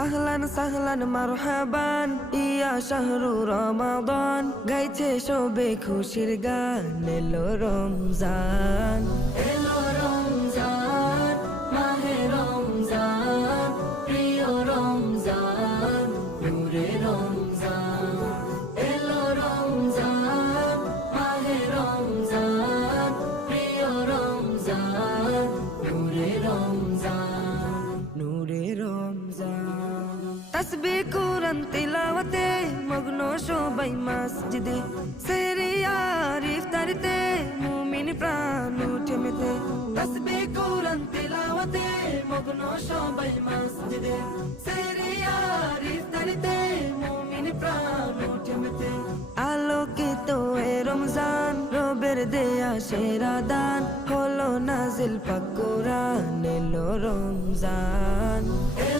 আহলান সাহলান মারহাবান ইয়া শাহরু রমাদান গাইছে সবে খুশির গান এলো রমজান এলো রমজান মাহে রমজান প্রিয় রমজান নূরে রমজান এলো রমজান মাহে রমজান প্রিয় রমজান নূরে রমজান নূরে রমজান তাসবিহ কুরআন তিলাওয়াতে মগ্ন সবাই মসজিদে সেহরি আর ইফতারিতে মুমিন প্রাণ উঠে মেতে তাসবিহ কুরআন তিলাওয়াতে মগ্ন সবাই মসজিদে সেহরি আর ইফতারিতে মুমিন প্রাণ উঠে মেতে আলোকিত এ রমজান রবের দেয়া সেরা দান হলো নাজিল পাক কুরআন এলো রমজান